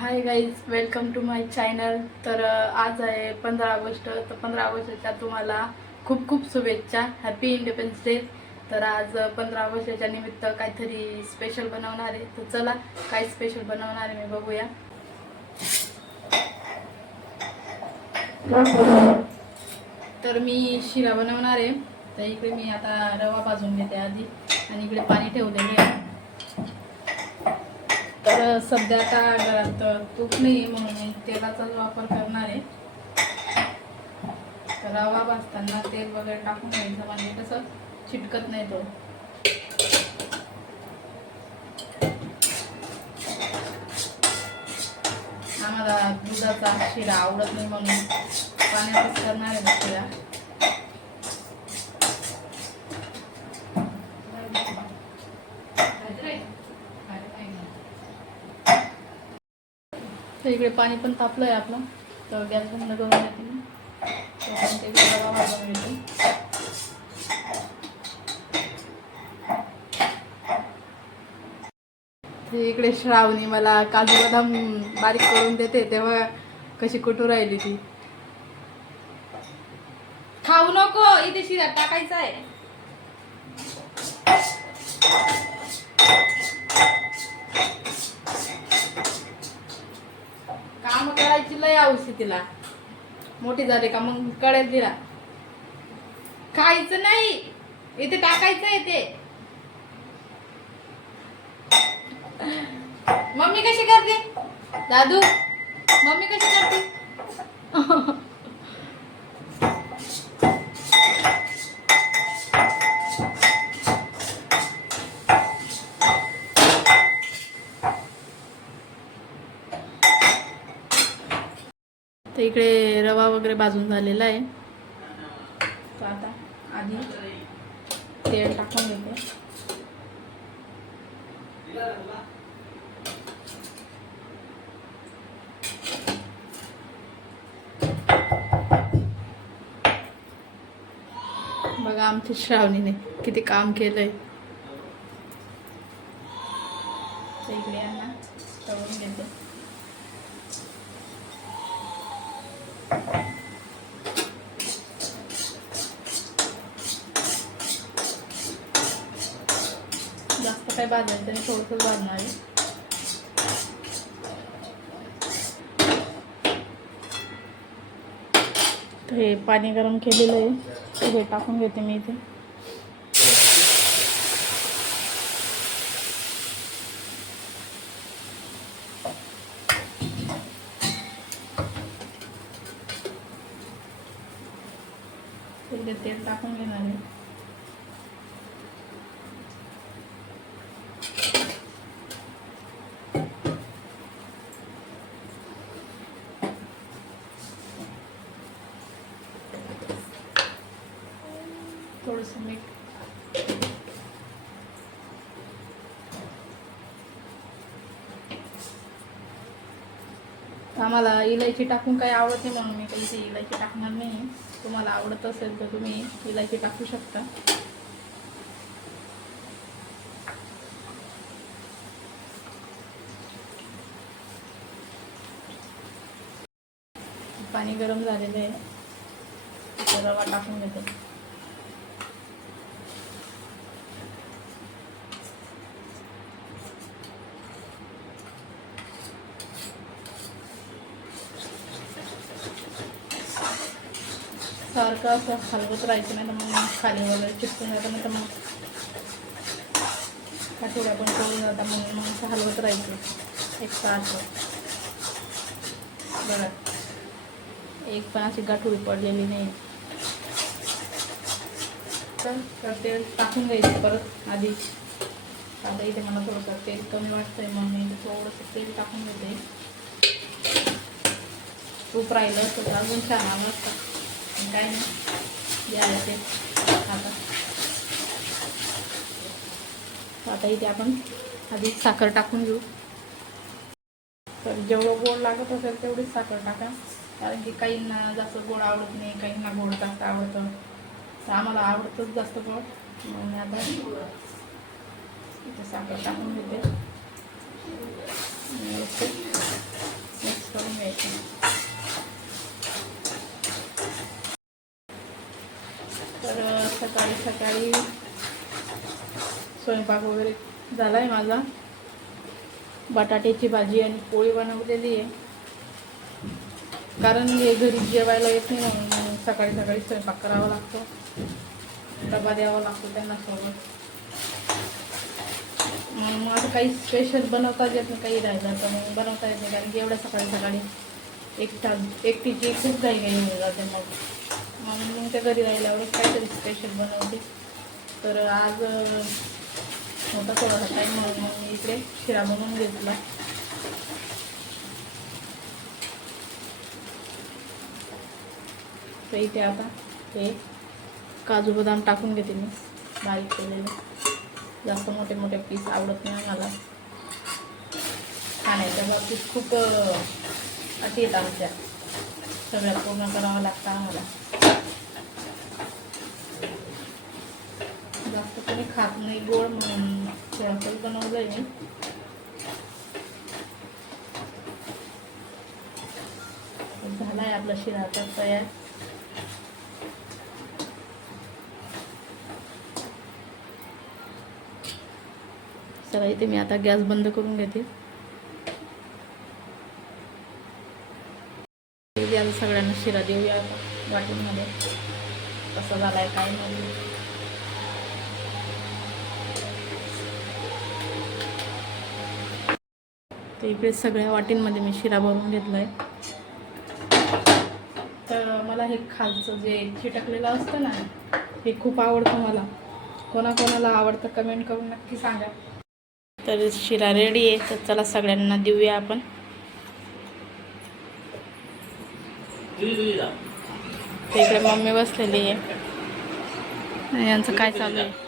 High guys, welcome to my channel. तर आज आहे 15 ऑगस्ट. तर 15 ऑगस्टच्या तुम्हाला खूप खूप शुभेच्छा. Happy independence day. तर आज 15 ऑगस्टच्या निमित्त काहीतरी स्पेशल बनवणार आहे. तर चला, काय स्पेशल बनवणार आहे मी बघूया. तर मी शिरा बनवणार आहे. तर इकडे मी आता रवा भाजून घेते आधी आणि इकडे पाणी ठेवलेले आहे. तर सध्या आता घरात तूप नाही म्हणून मी तेलाचाच वापर करणार आहे. तर रवा भाजताना तेल वगैरे टाकून घ्यायचं, म्हणजे कसं चिटकत नाही तो. आम्हाला दुधाचा शिरा आवडत नाही म्हणून पाण्यातच करणार आहे शिरा. तर इकडे पाणी पण तापलंय आपलं. तर गॅस बंद करून घेते मी. रवा भाजून घेते. इकडे श्रावणी मला काजू बदाम बारीक करून देते, तेव्हा कशी कुठू राहिली ती. खाऊ नको, इथे शिरा टाकायचा आहे. काम करायची लय आवश्यक तिला. मोठी झाली का मग कळेल तिला. खायचं नाही, इथे टाकायचं आहे ते. मम्मी कशी करते दादू? मम्मी कशी करते? तर इकडे रवा वगैरे भाजून झालेला आहे. तर आता आधी तेल टाकून घेते. बघा आमच्या श्रावणीने किती काम केलंय. इकडे यांना तळून घेते. जास्त काय भाजायचं नाही, थोडंसं भाजणार आहे. तर हे पाणी गरम केलेलं आहे, हे टाकून घेते मी इथे. इथे तेल टाकून घेणार आहे. थोडंसं मीठ. आम्हाला इलायची टाकून काही आवडत नाही म्हणून मी काही इलायची टाकणार नाही. तुम्हाला आवडत असेल तर तुम्ही इलायची टाकू शकता. पाणी गरम झालेलं आहे, रवा टाकून घेते. सारखं असं हलवत राहायचं नाही, तर मग खाली वगैरे चिपकून जातं. नाही तर मग काठोड्या पण करून जातात, म्हणून मग असं हलवत राहायचं एक तास. बघा, एक पण अशी गाठोडी पडलेली नाही. तर तेल टाकून घ्यायचं परत आधी. आता इथे मला थोडंसं तेल कमी वाटतंय म्हणून मी थोडंसं तेल टाकून घेते. तूप राहिलं तर अजून छान आलं असतं. काय नाही द्यायला ते. आता इथे आपण आधी साखर टाकून घेऊ. तर जेवढं गोड लागत असेल तेवढीच साखर टाका, कारण की काहींना जास्त गोड आवडत नाही, काहींना गोड जास्त आवडतं. तर आम्हाला आवडतंच जास्त गोड, म्हणून आता इथे साखर टाकून घेते. सकाळी सकाळी स्वयंपाक वगैरे झाला आहे माझा. बटाट्याची भाजी आणि पोळी बनवलेली आहे, कारण हे घरी जेवायला येत नाही म्हणून सकाळी सकाळी स्वयंपाक करावा लागतो, डबा द्यावा लागतो त्यांना सोबत. मग आता काही स्पेशल बनवताच येत नाही, काही राहिलं तर मग बनवता येत नाही, कारण की एवढ्या सकाळी सकाळी एकटीची खूप काही काही होऊन जाते. म्हणून मग त्या घरी राहिल्यावर काहीतरी स्पेशल बनवते. तर आज होता थोडासा टाईम म्हणून मग मी इकडे शिरा बनवून घेतला. तर इथे आता हे काजू बदाम टाकून घेते मी बारीक केलेले. जास्त मोठे मोठे पीस आवडत नाही आम्हाला खाण्याच्या बाबतीत. खूप अटी आहेत आमच्या, सगळ्या पूर्ण करावं लागतं आम्हाला. जास्त कोणी खात नाही गोड म्हणून थोडंसं बनवलं आहे मी. झाला आहे आपला शिरा आता तयार. चला इथे मी आता गॅस बंद करून घेते. आता सगळ्यांना शिरा देऊया आता वाटीमध्ये. कसा झाला आहे काय नाही. तर इकडे सगळ्या वाटींमध्ये मी शिरा भरून घेतला आहे. तर मला हे खालचं जे चिटकलेलं असतं ना, हे खूप आवडतं मला. कोणाकोणाला आवडतं कमेंट करून नक्की सांगा. तर शिरा रेडी आहे, तर चला सगळ्यांना देऊया आपण. इकडे मम्मी बसलेली आहे, यांचं काय चालू आहे.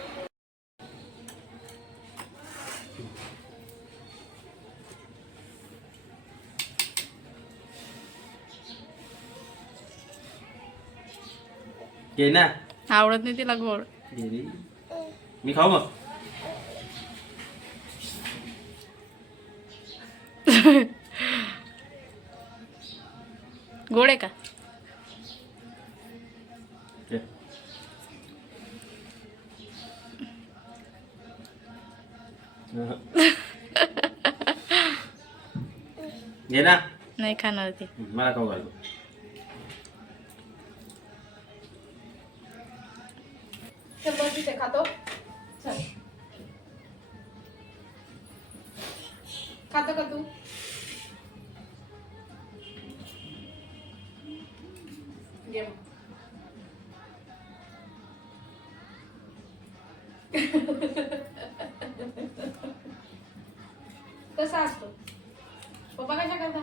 ना आवडत नाही तिला गोड. मी खाऊ मग. गोड आहे का? घे ना. नाही खाणार ती. मला खाऊ घाल. खातो खातो का तू? घे मग. कसा असतो पप्पा? कशा करता?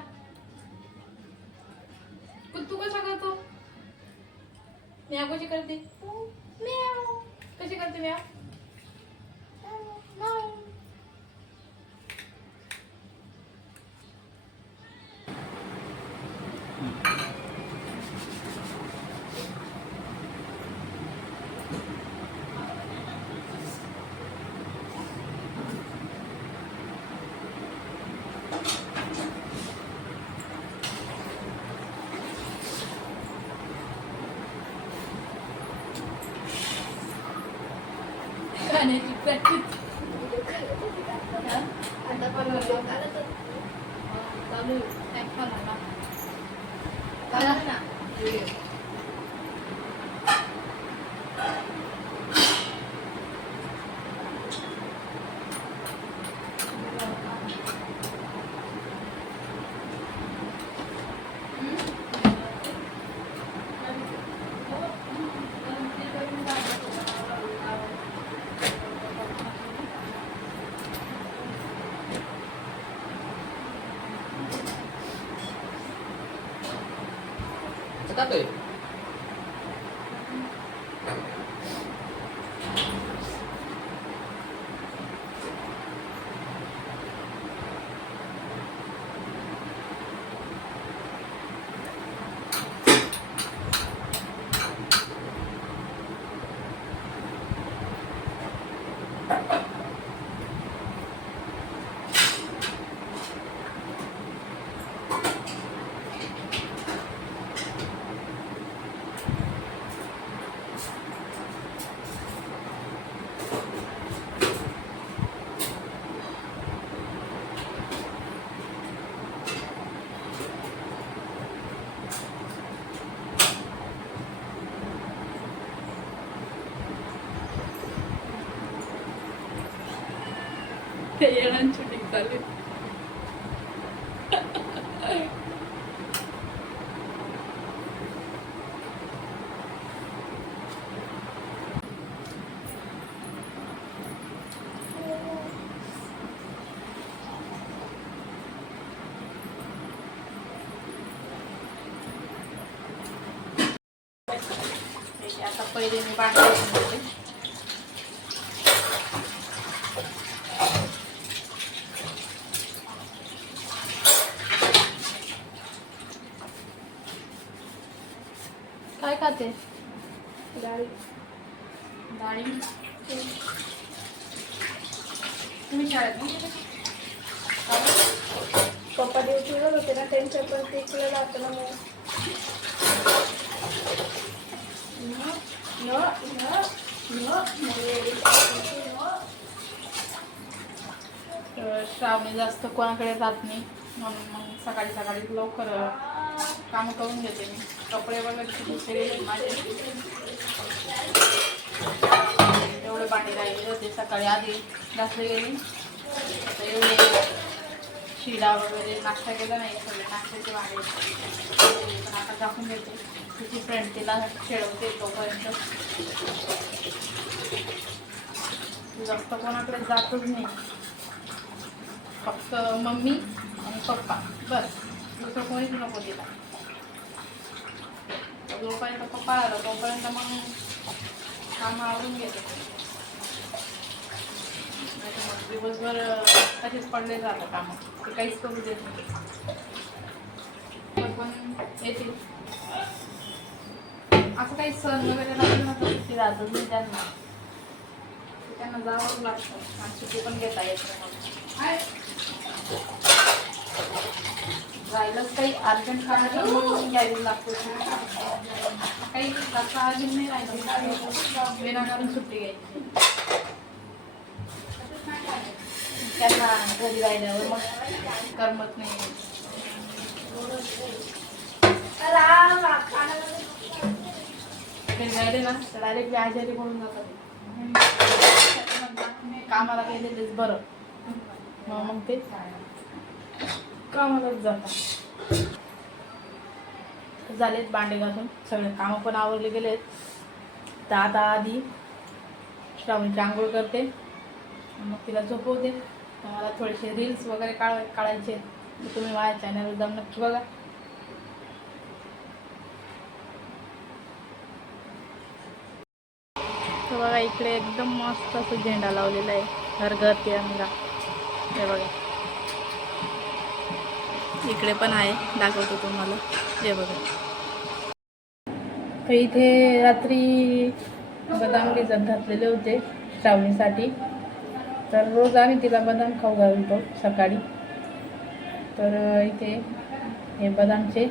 तू कशा करतो? म्याव कशी करते? म्याव कशी करते? म्याव म्याव. खाण्याची प्रॅक्टिस आता पण चालू ना व्हिडिओ. Tapi येणं शूटिंग चालू आहे. आता पहिले मी भांडी घासून घेते. काय खाते? डाळी. डाळी. तुम्ही शाळेत नाही? पप्पा ड्युटीवर होते ना, त्यांच्या पण तिकडे जातं ना मग. श्रावणी जास्त कोणाकडे जात नाही, म्हणून मग सकाळी सकाळी लवकर काम करून घेते मी. कपडे वगैरे धुतलेले माझे, तेवढे भांडी राहिले होते सकाळी आधी घासले गेले. आता एवढे शिरा वगैरे नाश्ता केला नाही, सगळे नाश्त्याचे भांडे पण आता टाकून घेते. तिची फ्रेंड तिला खेळवते तोपर्यंत. जास्त कोणाकडे जातच नाही, फक्त मम्मी आणि पप्पा बस, दुसरं कोणीच नको तिला. जोपर्यंत पप्पा आला तोपर्यंत मग काम आवरून घेते. मग दिवसभर तसेच पडले जातं कामं, ते काहीच करू देत नाही. पण येतील असं काही सण वगैरे राहिलं ना तर ते राहतच नाही त्यांना जावंच लागतं आणि सुट्टी पण घेता येत नाही. राहिलंच काही अर्जंट काम तर मग घ्यायला लागतं. काही जास्त अर्जंट नाही राहिलं विनाकारण सुट्टी घ्यायची. त्यांना घरी राहिल्यावर मग करमत नाही. घरी राहिले ना तर डायरेक्टली आजारी पडून जातात. कामाला गेलेलेच बरं, मग ते कामालाच जातात. झालेत भांडे घासून, सगळे कामं पण आवरले गेलेत. तर आता आधी श्रावणीची आंघोळ करते, मग तिला झोपवते. तर मला थोडेसे रील्स वगैरे काढायचे, तर तुम्ही माझ्या चॅनलवर जाऊन नक्की बघा. तर बघा इकडे एकदम मस्त असं झेंडा लावलेला आहे, हर घर तिरंगा. हे बघा इकडे पण आहे, दाखवतो तुम्हाला. हे बघा, तर इथे रात्री बदाम भिजत घातलेले होते श्रावणीसाठी. तर रोज आम्ही तिला बदाम खाऊ घालतो सकाळी. तर इथे हे बदामचे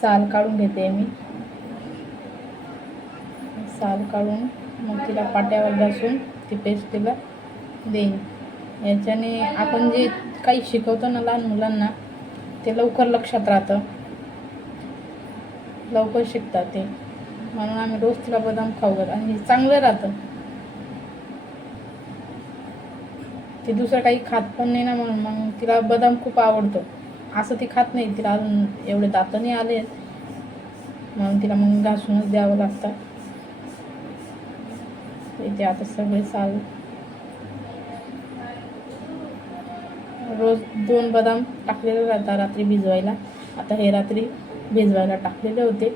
साल काढून घेते मी. साल काढून मग तिला पाट्यावर घासून ती पेस्ट तिला देईन. याच्याने आपण जे काही शिकवतो ना लहान मुलांना, ते लवकर लक्षात राहतं, लवकर शिकतात ते. म्हणून आम्ही रोज तिला बदाम खाऊ घालतो आणि चांगलं राहतं. ती दुसरं काही खात पण नाही ना, म्हणून मग तिला बदाम खूप आवडतो. असं ती खात नाही, तिला अजून एवढे दात नाही आले, म्हणून तिला मग घासूनच द्यावं लागतं. इथे आता सगळे साल, रोज 2 बदाम टाकलेले राहतात रात्री भिजवायला. आता हे रात्री भिजवायला टाकलेले होते.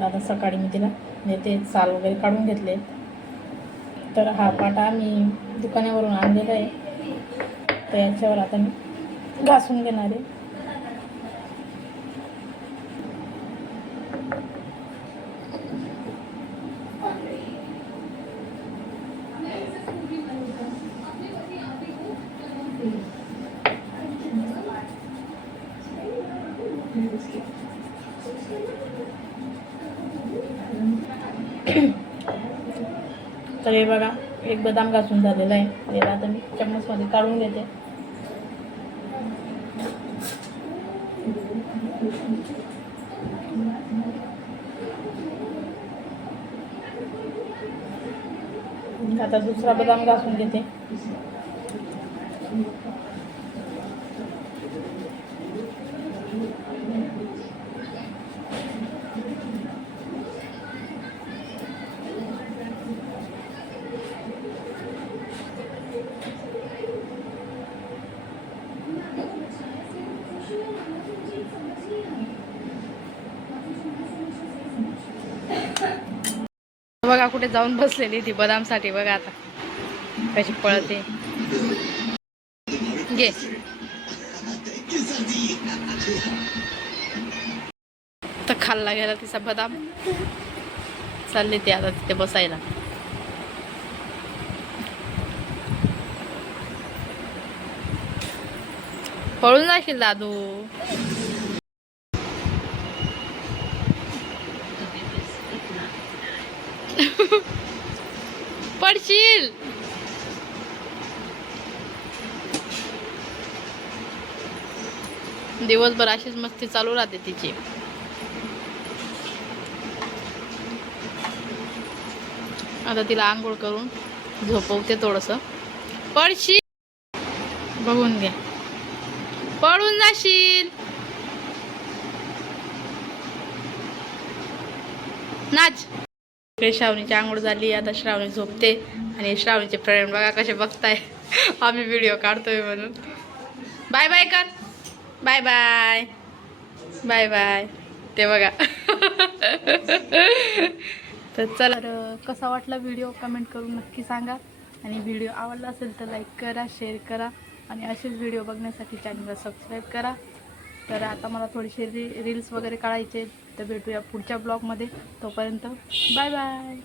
आता सकाळी मी तिला ते साल वगैरे काढून घेतले. तर हा पाटा मी दुकानावरून आणलेला आहे, तर याच्यावर आता मी घासून घेणार आहे. तर हे बघा, एक बदाम घासून झालेला आहे. याला आता मी चम्मचमध्ये काढून घेते. आता दुसरा बदाम घासून घेते. बघा कुठे जाऊन बसलेली ती बदामसाठी. बघा आता कशी पळते. घे. तर खाल्ला गेला तिचा बदाम. चालली ती आता तिथे बसायला. पळून जाशील दादू. पडशील. दिवसभर अशीच मस्ती चालू राहते तिची. आता तिला आंघोळ करून झोपवते थोडस. पडशील. बघून घे. पळून जाशील. नाच. श्रावणीची आंघोळ झाली. आता श्रावणी झोपते आणि श्रावणीचे फ्रेंड बघा कसे बघताय आम्ही व्हिडिओ काढतोय म्हणून. बाय बाय कर. Bye bye. Bye bye. ते बघा. तर चला, कसा वाटला व्हिडिओ कमेंट करून नक्की सांगा. आणि व्हिडिओ आवडला असेल तर लाईक करा, शेअर करा आणि असेच व्हिडिओ बघण्यासाठी चॅनलला सबस्क्राईब करा. तर आता मला थोडेसे रील्स वगैरे काढायचे. तर भेटूया पुढच्या ब्लॉगमध्ये. तोपर्यंत बाय बाय.